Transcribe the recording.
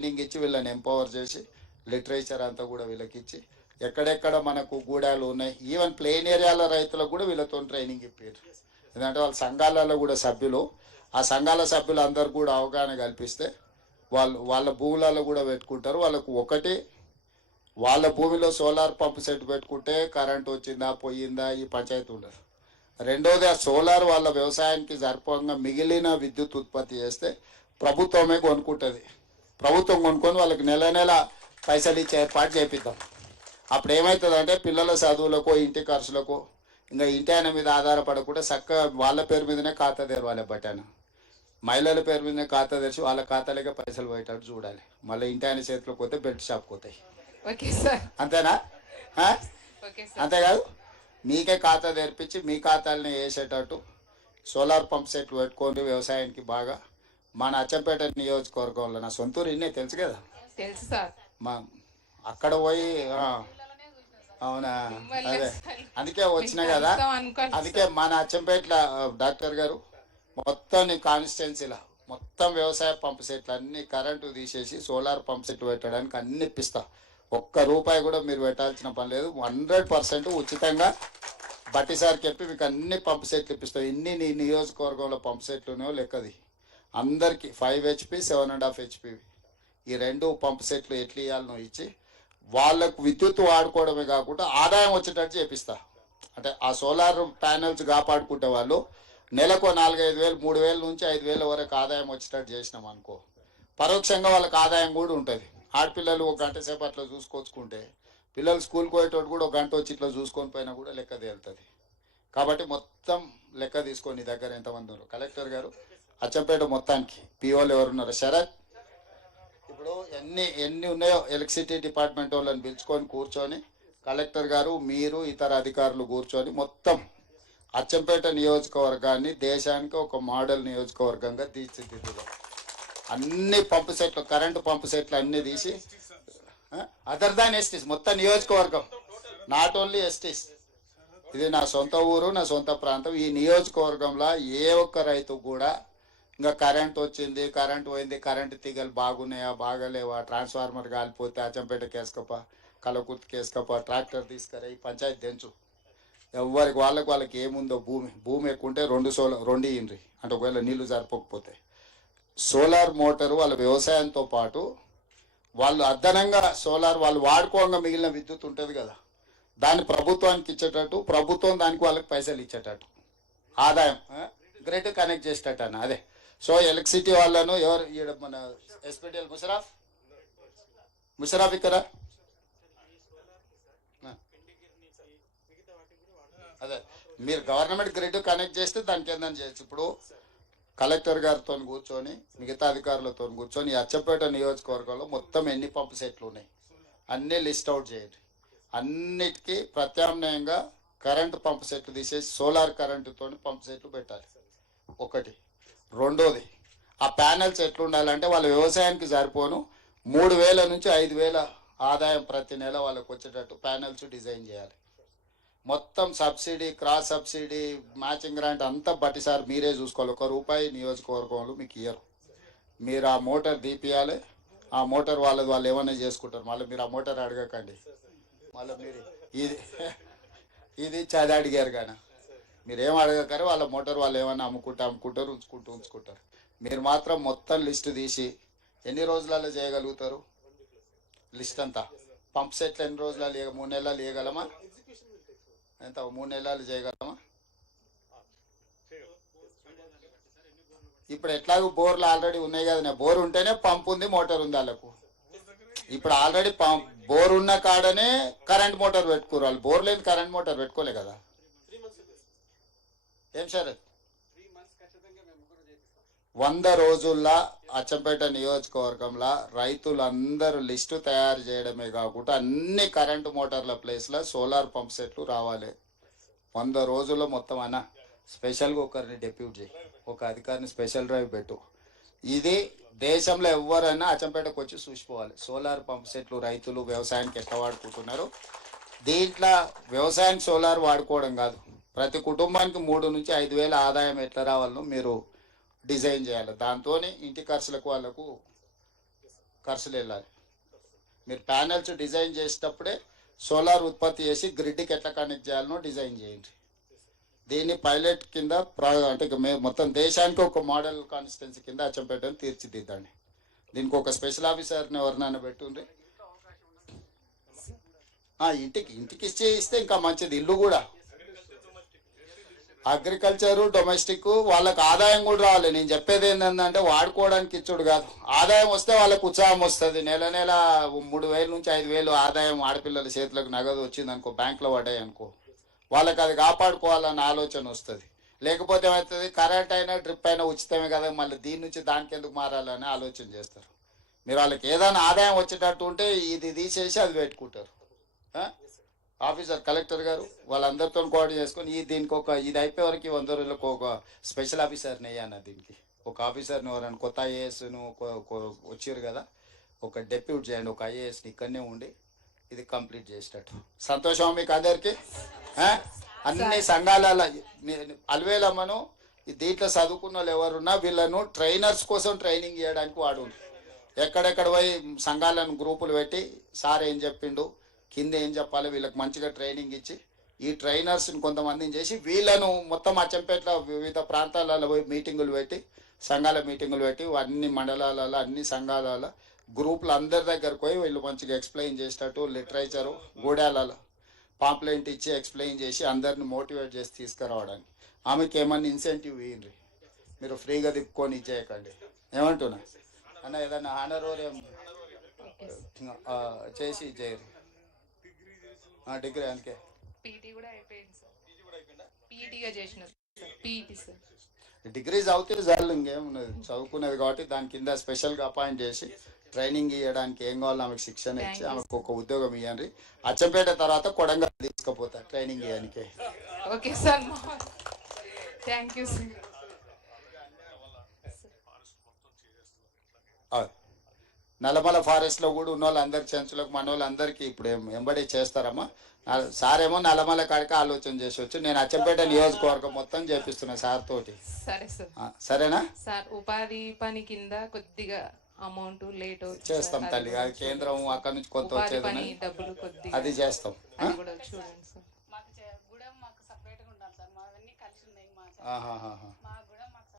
Training ఇచ్చి వీళ్ళని empower చేసి లిటరేచర్ అంతా కూడా వీళ్ళకి ఇచ్చి ఎక్కడెక్కడ మనకు గూడాలు ఉన్నాయి ఈవెన్ ప్లెయిన్ ఏరియాల రైతులకు కూడా వీళ్ళతో ట్రైనింగ్ ఇప్పారు. ఎందుకంటే వాళ్ళ సంఘాలలో కూడా సభ్యులు, ఆ సంఘాల సభ్యులు అందరు కూడా అవగాహన కల్పిస్తే వాళ్ళ భూములలో కూడా పెట్టుకుంటారు. వాళ్ళకు ఒకటి వాళ్ళ భూమిలో సోలార్ పంప్ సెట్ పెట్టుకుంటే కరెంట్ వచ్చిందా పోయిందా ఈ పంచాయతీ ఉండదు. రెండోది ఆ సోలార్ వాళ్ళ వ్యవసాయానికి సరిపోగా మిగిలిన విద్యుత్ ఉత్పత్తి చేస్తే ప్రభుత్వమే కొనుక్కుంటుంది. ప్రభుత్వం కొనుక్కొని వాళ్ళకి నెల నెల పైసలు ఇచ్చే ఏర్పాటు చేపిద్దాం. అప్పుడు ఏమవుతుందంటే పిల్లల చదువులకు ఇంటి ఖర్చులకు ఇంకా ఇంటి ఆయన మీద ఆధారపడకుండా చక్కగా వాళ్ళ పేరు మీదనే ఖాతా తెరవాలి. బట్టాను మహిళల పేరు మీదనే ఖాతా తెరిచి వాళ్ళ ఖాతాలకే పైసలు పోయేటట్టు చూడాలి. మళ్ళీ ఇంటి ఆయన చేతిలోకి పోతే బెల్ట్ షాప్కి పోతాయి. అంతేనా? అంతేకాదు మీకే ఖాతా తెరిపించి మీ ఖాతాలని వేసేటట్టు సోలార్ పంప్ సెట్లు పెట్టుకొని వ్యవసాయానికి బాగా మన అచ్చంపేట నియోజకవర్గంలో నా సొంతూరు ఇన్నే తెలుసు కదా. తెలుసు సార్. మా అక్కడ పోయి అవునా, అదే అందుకే వచ్చినా కదా. అందుకే మన అచ్చంపేటల డాక్టర్ గారు మొత్తం నీ కాన్స్టిట్యున్సీలో మొత్తం వ్యవసాయ పంప్ సెట్లు అన్ని కరెంటు తీసేసి సోలార్ పంప్ సెట్ పెట్టడానికి అన్ని ఇప్పిస్తా. ఒక్క రూపాయి కూడా మీరు పెట్టాల్సిన పని లేదు. 100% ఉచితంగా బట్టి సార్ చెప్పి మీకు అన్ని పంప్ సెట్లు ఇప్పిస్తాం. ఇన్ని నీ నియోజకవర్గంలో పంప్ సెట్లునో లెక్కది అందరికీ 5 HP 7.5 HP ఈ రెండు పంప్ సెట్లు ఎట్లు ఇవ్వాలనో ఇచ్చి వాళ్ళకు విద్యుత్ వాడుకోవడమే కాకుండా ఆదాయం వచ్చేటట్టు చేపిస్తా. అంటే ఆ సోలార్ ప్యానెల్స్ కాపాడుకుంటే వాళ్ళు నెలకు 4-5 వేలు 3 వేల నుంచి 5 వేల వరకు ఆదాయం వచ్చేటట్టు చేసినాం అనుకో, పరోక్షంగా వాళ్ళకి ఆదాయం కూడా ఉంటుంది. ఆడపిల్లలు ఒక గంట సేపు అట్లా చూసుకొచ్చుకుంటే పిల్లలు స్కూల్కి పోయేటోడు కూడా ఒక గంట వచ్చి ఇట్లా చూసుకొని పోయినా కూడా లెక్క తేలుతుంది. కాబట్టి మొత్తం లెక్క తీసుకొని దగ్గర ఎంతమంది ఉన్నారు కలెక్టర్ గారు అచ్చంపేట మొత్తానికి పిఓలు ఎవరున్నారు శరత్ ఇప్పుడు ఎన్ని ఉన్నాయో ఎలక్ట్రిసిటీ డిపార్ట్మెంట్ వాళ్ళని పిలుచుకొని కూర్చొని కలెక్టర్ గారు మీరు ఇతర అధికారులు కూర్చొని మొత్తం అచ్చంపేట నియోజకవర్గాన్ని దేశానికి ఒక మోడల్ నియోజకవర్గంగా తీర్చిదిద్దుదాం. అన్ని పంపు సెట్లు కరెంటు పంపు సెట్లు అన్నీ తీసి అదర్ దాన్ ఎస్టీస్ మొత్తం నియోజకవర్గం, నాట్ ఓన్లీ ఎస్టీస్. ఇది నా సొంత ఊరు, నా సొంత ప్రాంతం. ఈ నియోజకవర్గంలో ఏ ఒక్క రైతు కూడా ఇంకా కరెంట్ వచ్చింది, కరెంట్ పోయింది, కరెంటు తీగలు బాగున్నాయా బాగాలేవా, ట్రాన్స్ఫార్మర్ కాలిపోతే అచ్చంపేటకి వేసుకపో, కలకుర్తికి వేసుకపో, ట్రాక్టర్ తీసుకురా ఈ పంచాయతీ తెంచు. ఎవరికి వాళ్ళకి ఏముందో భూమి ఎక్కువ ఉంటే 2 ఇండ్రి అంటే ఒకవేళ నీళ్లు సరిపోకపోతే సోలార్ మోటారు వాళ్ళ వ్యవసాయంతో పాటు వాళ్ళు అదనంగా సోలార్ వాళ్ళు వాడుకోగా మిగిలిన విద్యుత్ ఉంటుంది కదా దాన్ని ప్రభుత్వానికి ఇచ్చేటట్టు, ప్రభుత్వం దానికి వాళ్ళకి పైసలు ఇచ్చేటట్టు, ఆదాయం గ్రిడ్ కనెక్ట్ చేసేటట్టు అన్న. అదే సో ఎలక్ట్రిసిటీ వాళ్ళను ఎవరు మన ఎస్పీటీఎల్ ముషరాఫ్ ఇక్కడ అదే మీరు గవర్నమెంట్ గ్రిడ్ కనెక్ట్ చేస్తే దానికి ఏందని చేయొచ్చు. ఇప్పుడు కలెక్టర్ గారితో కూర్చొని మిగతా అధికారులతో కూర్చొని అచ్చంపేట నియోజకవర్గంలో మొత్తం ఎన్ని పంపు సెట్లు ఉన్నాయి అన్నీ లిస్ట్ అవుట్ చేయండి. అన్నిటికీ ప్రత్యామ్నాయంగా కరెంటు పంపు సెట్లు తీసేసి సోలార్ కరెంటుతో పంపు సెట్లు పెట్టాలి ఒకటి. రెండోది ఆ ప్యానెల్స్ ఎట్లుండాలంటే వాళ్ళ వ్యవసాయానికి సరిపోను 3,000 నుంచి 5,000 ఆదాయం ప్రతి నెల వాళ్ళకి వచ్చేటట్టు ప్యానెల్స్ డిజైన్ చేయాలి. మొత్తం subsidy, cross subsidy, matching grant అంతా బట్టి సార్ మీరే చూసుకోవాలి. ₹1 నియోజకవర్గంలో మీకు ఇయ్యరు. మీరు ఆ మోటార్ దీపియాలి. ఆ మోటార్ వాళ్ళు ఏమైనా చేసుకుంటారు. మళ్ళీ మీరు ఆ మోటార్ అడగకండి. మళ్ళీ మీరు ఇది చది అడిగారు కానీ మీరేం అడగకారు. వాళ్ళ మోటార్ వాళ్ళు ఏమైనా అమ్ముకుంటారు, ఉంచుకుంటారు. మీరు మాత్రం మొత్తం లిస్టు తీసి ఎన్ని రోజులలో చేయగలుగుతారు లిస్ట్ అంతా? పంప్ సెట్లు ఎన్ని రోజులలో 3 నెలలు వేయగలమా? ఎంత 3 నెలలు చేయగలమా? ఇప్పుడు ఎట్లాగో బోర్లు ఆల్రెడీ ఉన్నాయి కదా, బోర్ ఉంటేనే పంప్ ఉంది, మోటార్ ఉంది వాళ్ళకు. ఇప్పుడు ఆల్రెడీ బోర్ ఉన్న కాడనే కరెంట్ మోటార్ పెట్టుకోరు వాళ్ళు. బోర్ లేని కరెంట్ మోటార్ పెట్టుకోలే కదా. ఏం సార్ 100 రోజుల్లో అచ్చంపేట నియోజకవర్గంలో రైతులందరూ లిస్టు తయారు చేయడమే కాకుండా అన్ని కరెంటు మోటార్ల ప్లేస్లో సోలార్ పంప్ సెట్లు రావాలి. 100 రోజుల్లో మొత్తం అన్న స్పెషల్గా ఒకరిని డెప్యూట్ చేయి, ఒక అధికారిని స్పెషల్ డ్రైవ్ పెట్టు. ఇది దేశంలో ఎవరైనా అచ్చంపేటకు వచ్చి చూసిపోవాలి సోలార్ పంప్ సెట్లు రైతులు వ్యవసాయానికి ఎట్లా వాడుకుంటున్నారు. దీంట్లో వ్యవసాయానికి సోలార్ వాడుకోవడం కాదు, ప్రతి కుటుంబానికి 3 నుంచి 5,000 ఆదాయం ఎట్లా రావాలో మీరు డిజైన్ చేయాలి. దాంతో ఇంటి ఖర్చులకు వాళ్ళకు ఖర్చులు వెళ్ళాలి. మీరు ప్యానెల్స్ డిజైన్ చేసేటప్పుడే సోలార్ ఉత్పత్తి చేసి గ్రిడ్కి ఎట్లా కనెక్ట్ చేయాలనో డిజైన్ చేయండి. దీన్ని పైలట్ కింద అంటే మొత్తం దేశానికి ఒక మోడల్ కాన్స్టిట్యున్సీ కింద అచ్చంపేటను తీర్చిదిద్దండి. దీనికి ఒక స్పెషల్ ఆఫీసర్ని ఎవరినైనా పెట్టుండ్రి. ఇంటికి ఇస్తే ఇంకా మంచిది. ఇల్లు కూడా అగ్రికల్చరు డొమెస్టిక్ వాళ్ళకి ఆదాయం కూడా రావాలి. నేను చెప్పేది ఏంటంటే వాడుకోవడానికి ఇచ్చుడు కాదు, ఆదాయం వస్తే వాళ్ళకు ఉత్సాహం వస్తుంది. నెల నెల 3,000 నుంచి 5,000 ఆదాయం ఆడపిల్లల చేతులకు నగదు వచ్చింది అనుకో, బ్యాంకులో పడ్డాయి అనుకో, వాళ్ళకి అది కాపాడుకోవాలన్న ఆలోచన వస్తుంది. లేకపోతే ఏమవుతుంది, కరెంట్ అయినా డ్రిప్ అయినా ఉచితమే కదా, మళ్ళీ దీని నుంచి దానికి ఎందుకు మారాలని ఆలోచన చేస్తారు. మీరు వాళ్ళకి ఏదైనా ఆదాయం వచ్చేటట్టు ఉంటే ఇది తీసేసి అది పెట్టుకుంటారు. ఆఫీసర్ కలెక్టర్ గారు వాళ్ళందరితో కోఆర్డినేట్ చేసుకొని దీనికి ఇది అయిపోయే వరకు 100 రోజులకు ఒక స్పెషల్ ఆఫీసర్ని వేయన్న. దీనికి ఒక ఆఫీసర్ని ఎవరైనా కొత్త ఐఏఎస్ను వచ్చారు కదా, ఒక డెప్యూట్ చేయండి, ఒక ఐఏఎస్ని ఇక్కడనే ఉండి ఇది కంప్లీట్ చేసేటట్టు. సంతోషం మీకు అందరికి. అన్ని సంఘాల అల్వేలమ్మను దీంట్లో చదువుకున్న వాళ్ళు ఎవరున్నా వీళ్ళను ట్రైనర్స్ కోసం ట్రైనింగ్ చేయడానికి వాడు. ఎక్కడెక్కడ పోయి సంఘాలను గ్రూపులు పెట్టి సార్ ఏం చెప్పిండు, కింద ఏం చెప్పాలి, వీళ్ళకి మంచిగా ట్రైనింగ్ ఇచ్చి ఈ ట్రైనర్స్ని కొంతమందిని చేసి వీళ్ళను మొత్తం అచ్చంపేటలో వివిధ ప్రాంతాలలో పోయి మీటింగులు పెట్టి, సంఘాల మీటింగులు పెట్టి అన్ని మండలాలలో అన్ని సంఘాలలో గ్రూపులు అందరి దగ్గరకు పోయి వీళ్ళు మంచిగా ఎక్స్ప్లెయిన్ చేసేటట్టు లిటరేచరు గూడాలలో పాంప్లెంట్ ఇచ్చి ఎక్స్ప్లెయిన్ చేసి అందరిని మోటివేట్ చేసి తీసుకురావడానికి. ఆమెకి ఏమన్నా ఇన్సెంటివ్ ఇవ్వండి, మీరు ఫ్రీగా తిప్పుకొని ఇచ్చేయకండి. ఏమంటున్నా అన్న, ఏదన్నా హానరోరియం చేసి చేయరు. డిగ్రీ అందుకే పీటీ కూడా అయిపోయింది సార్. పీటీగా చేసిన పీటీ సార్. డిగ్రీ చదివితే చాలు, ఇంకేమున్నది, చదువుకునేది కాబట్టి దాని కింద స్పెషల్గా అపాయింట్ చేసి ట్రైనింగ్ ఇవ్వడానికి ఏం కావాలో ఆమెకు శిక్షణ ఇచ్చి ఆమెకు ఒక ఉద్యోగం ఇవ్వండి. అచ్చంపేట తర్వాత కొడంగల్ తీసుకుపోతారు ట్రైనింగ్ ఇవ్వడానికి. Okay sir, thank you sir. Nallamala ఫారెస్ట్లో కూడా ఉన్న వాళ్ళందరి చెంచులకు మన వాళ్ళందరికీ ఇప్పుడు ఎంబడి చేస్తారమ్మా. సార్ ఏమో నల్లమల కాడికి ఆలోచన చేసొచ్చు, నేను అచ్చంపేట నియోజకవర్గం మొత్తం చేపిస్తున్నా సార్ తోటి. సరే సార్. సరేనా సార్? ఉపాధి పని కింద కొద్దిగా అమౌంట్ లేట్ చేస్తాం తల్లి, అది కేంద్రం అక్కడ నుంచి కొంత వచ్చేది డబ్బులు కొద్దిగా అది చేస్తాం. చూడండి సార్. మాకు కూడా మాకు సపరేట్గా ఉండాలి సార్, మావన్నీ కలిసి ఉన్నాయి. మా